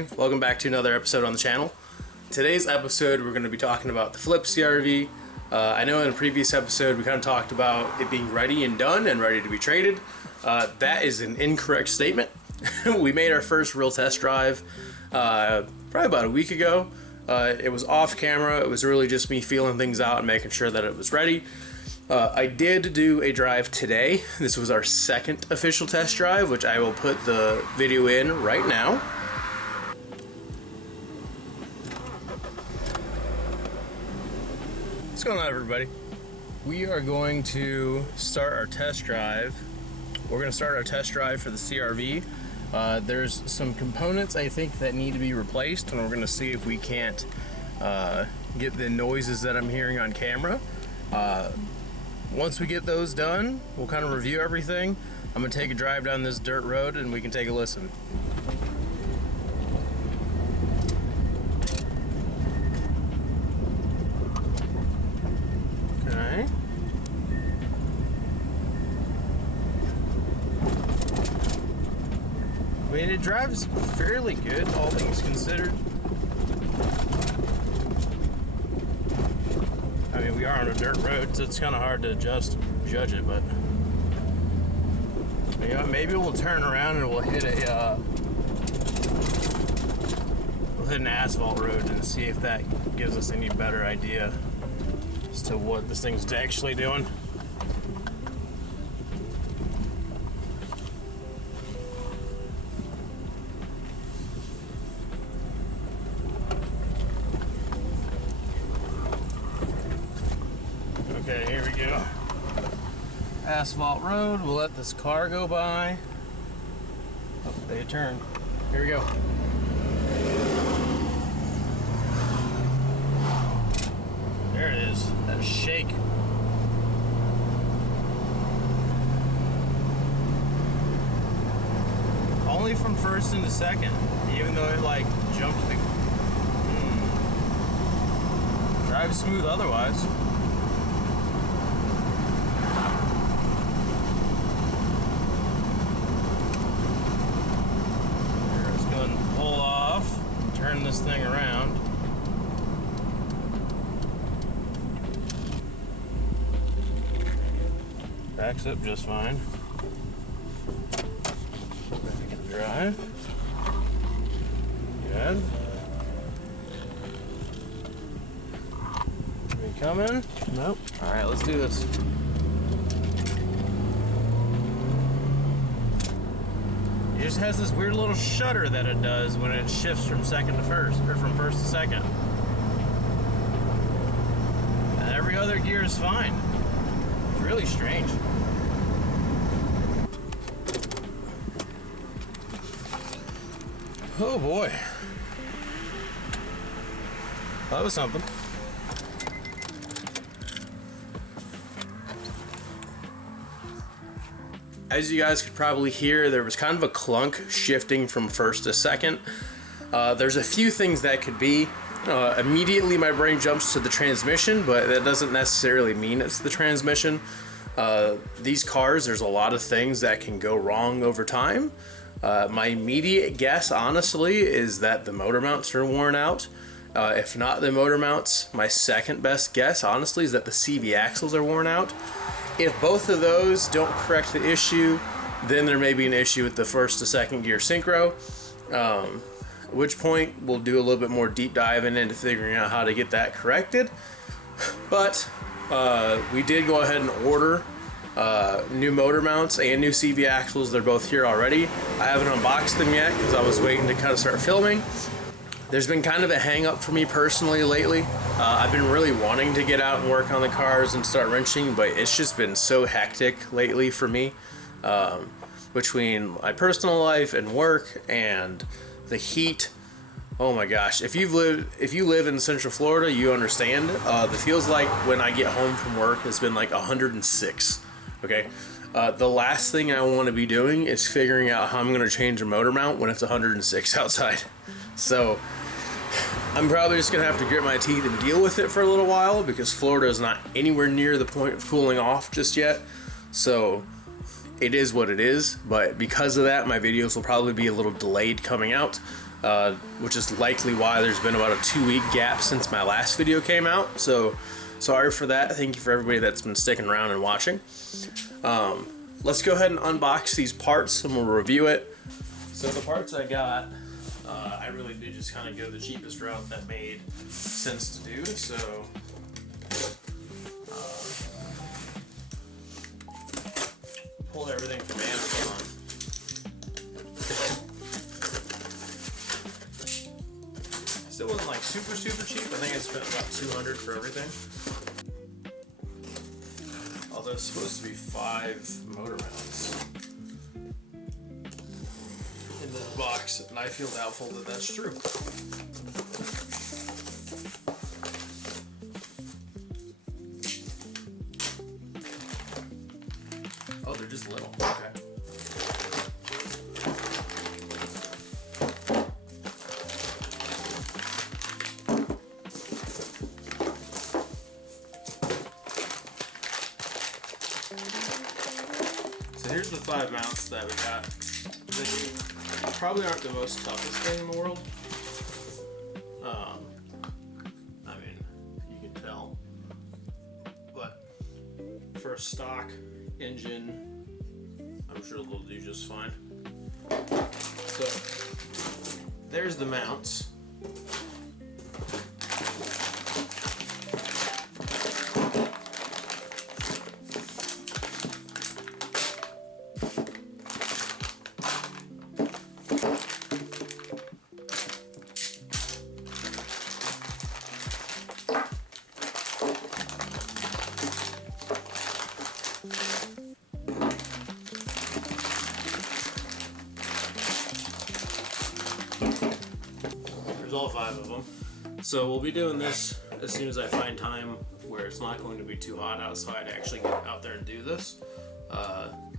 everybody, welcome back to another episode on the channel. Today's episode we're going to be talking about the Flip CRV. I know in a previous episode we kind of talked about it being ready and done and ready to be traded. That is an incorrect statement. We made our first real test drive probably about a week ago. It was off camera. It was really just me feeling things out and making sure that it was ready. I did do a drive today. This was our second official test drive, which I will put the video in right now. What's going on, everybody? We are going to start our test drive. We're going to start our test drive for the CRV. There's some components I think that need to be replaced, and we're going to see if we can't get the noises that I'm hearing on camera. Once we get those done, we'll kind of review everything. I'm going to take a drive down this dirt road and we can take a listen. Okay. I mean, it drives fairly good, all things considered. I mean, we are on a dirt road, so it's kind of hard to judge it, but you know, maybe we'll turn around and we'll hit an asphalt road and see if that gives us any better idea as to what this thing's actually doing. Okay, here we go. Asphalt road. We'll let this car go by. Oh, they turn. Here we go. There it is. That shake. Only from first into second, even though it like jumped the. Drives smooth otherwise. Turn this thing around. Backs up just fine. Back in drive. Good. Are we coming? Nope. Alright, let's do this. It just has this weird little shudder that it does when it shifts from second to first, or from first to second. And every other gear is fine. It's really strange. Oh boy. That was something. As you guys could probably hear, there was kind of a clunk shifting from first to second. There's a few things that could be. Immediately my brain jumps to the transmission, but that doesn't necessarily mean it's the transmission. These cars, there's a lot of things that can go wrong over time. My immediate guess, honestly, is that the motor mounts are worn out. If not the motor mounts, my second best guess, honestly, is that the CV axles are worn out. If both of those don't correct the issue, then there may be an issue with the first to second gear synchro, at which point we'll do a little bit more deep diving into figuring out how to get that corrected. But we did go ahead and order new motor mounts and new CV axles. They're both here already. I haven't unboxed them yet because I was waiting to kind of start filming. There's been kind of a hang up for me personally lately. I've been really wanting to get out and work on the cars and start wrenching, but it's just been so hectic lately for me, between my personal life and work and the heat. Oh my gosh, if you live in Central Florida, you understand. It feels like when I get home from work, it's been like 106. Okay, the last thing I want to be doing is figuring out how I'm going to change a motor mount when it's 106 outside. So I'm probably just going to have to grit my teeth and deal with it for a little while because Florida is not anywhere near the point of cooling off just yet. So it is what it is, but because of that, my videos will probably be a little delayed coming out. which is likely why there's been about a 2-week gap since my last video came out. So sorry for that. Thank you for everybody that's been sticking around and watching. Let's go ahead and unbox these parts and we'll review it. So the parts I got, I really did just kind of go the cheapest route that made sense to do. So pulled everything from Amazon. Still wasn't like super cheap. I think I spent about $200 for everything. Although it's supposed to be 5 motor mounts in this box, and I feel doubtful that that's true. Oh, they're just little. Okay. So here's the 5 mounts that we got. They probably aren't the most toughest thing in the world. I mean, you can tell. But for a stock engine, I'm sure they'll do just fine. So there's the mounts. There's all 5 of them. So we'll be doing this as soon as I find time where it's not going to be too hot outside to actually get out there and do this.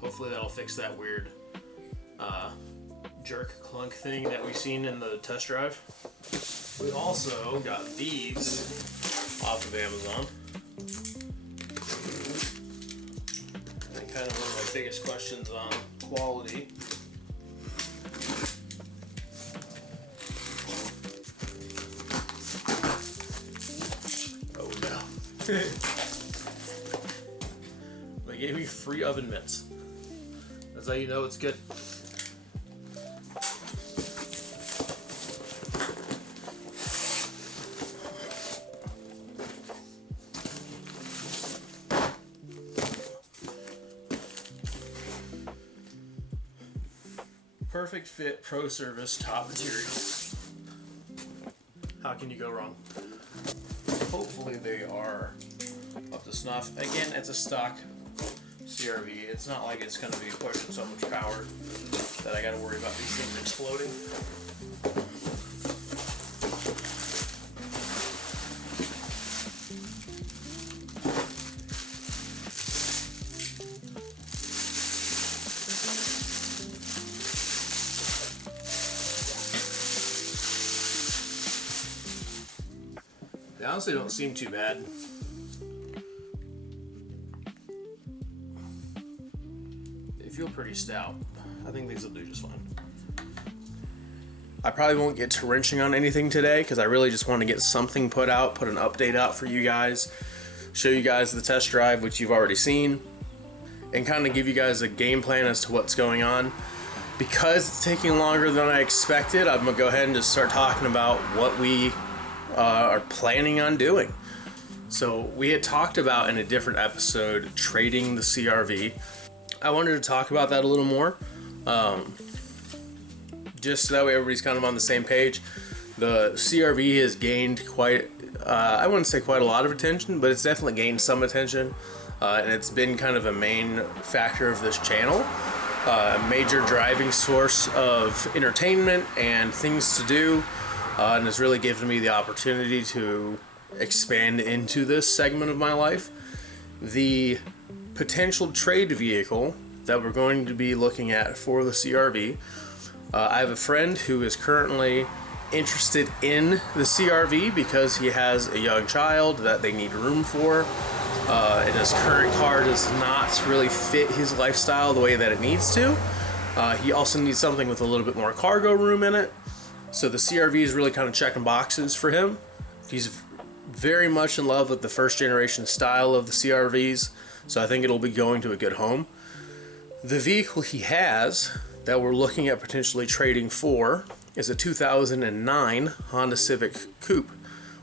Hopefully that'll fix that weird jerk clunk thing that we've seen in the test drive. We also got these off of Amazon. And kind of one of my biggest questions on quality. They gave me free oven mitts. That's how you know it's good. Perfect fit, pro service, top materials. How can you go wrong? Hopefully they are up to snuff. Again, it's a stock CRV. It's not like it's going to be pushing so much power that I got to worry about these things exploding. They honestly don't seem too bad. They feel pretty stout. I think these will do just fine. I probably won't get to wrenching on anything today because I really just want to get something put out, put an update out for you guys, show you guys the test drive, which you've already seen, and kind of give you guys a game plan as to what's going on. Because it's taking longer than I expected, I'm gonna go ahead and just start talking about what we are planning on doing. So we had talked about in a different episode trading the CRV. I wanted to talk about that a little more, just so that way everybody's kind of on the same page. The CRV has gained quite, I wouldn't say quite a lot of attention, but it's definitely gained some attention, and it's been kind of a main factor of this channel, a major driving source of entertainment and things to do. And it's really given me the opportunity to expand into this segment of my life. The potential trade vehicle that we're going to be looking at for the CRV, I have a friend who is currently interested in the CRV because he has a young child that they need room for, and his current car does not really fit his lifestyle the way that it needs to. He also needs something with a little bit more cargo room in it. So the CRV is really kind of checking boxes for him. He's very much in love with the first generation style of the CRVs, so I think it'll be going to a good home. The vehicle he has that we're looking at potentially trading for is a 2009 Honda Civic Coupe,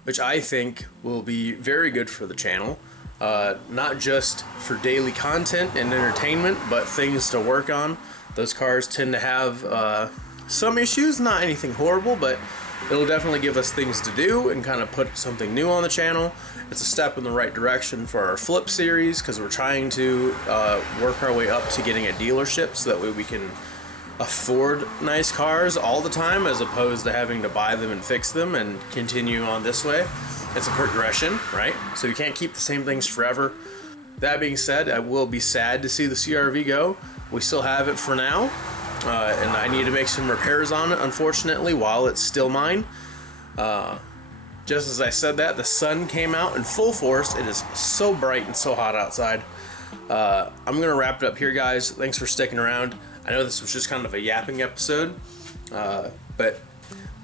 which I think will be very good for the channel. Not just for daily content and entertainment, but things to work on. Those cars tend to have some issues, not anything horrible, but it'll definitely give us things to do and kind of put something new on the channel. It's a step in the right direction for our flip series, because we're trying to work our way up to getting a dealership, so that way we can afford nice cars all the time, as opposed to having to buy them and fix them and continue on this way. It's a progression, right? So you can't keep the same things forever. That being said, I will be sad to see the CRV go. We still have it for now. And I need to make some repairs on it, unfortunately, while it's still mine. Just as I said that, the sun came out in full force. It is so bright and so hot outside. I'm going to wrap it up here, guys. Thanks for sticking around. I know this was just kind of a yapping episode, but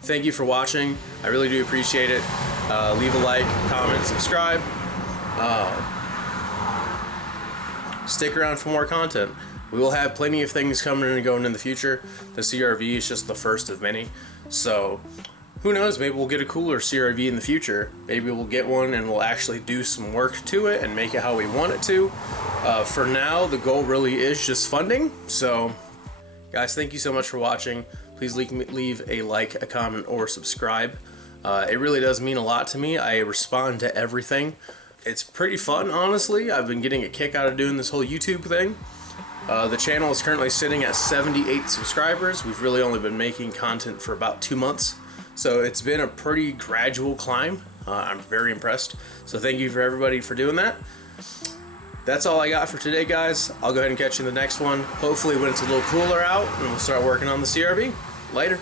thank you for watching. I really do appreciate it. Leave a like, comment, subscribe. Stick around for more content. We will have plenty of things coming and going in the future. The CRV is just the first of many. So, who knows, maybe we'll get a cooler CRV in the future. Maybe we'll get one and we'll actually do some work to it and make it how we want it to. For now, the goal really is just funding. So, guys, thank you so much for watching. Please leave a like, a comment, or subscribe. It really does mean a lot to me. I respond to everything. It's pretty fun, honestly. I've been getting a kick out of doing this whole YouTube thing. The channel is currently sitting at 78 subscribers. We've really only been making content for about 2 months. So it's been a pretty gradual climb. I'm very impressed. So thank you for everybody for doing that. That's all I got for today, guys. I'll go ahead and catch you in the next one. Hopefully when it's a little cooler out, and we'll start working on the CRV. Later.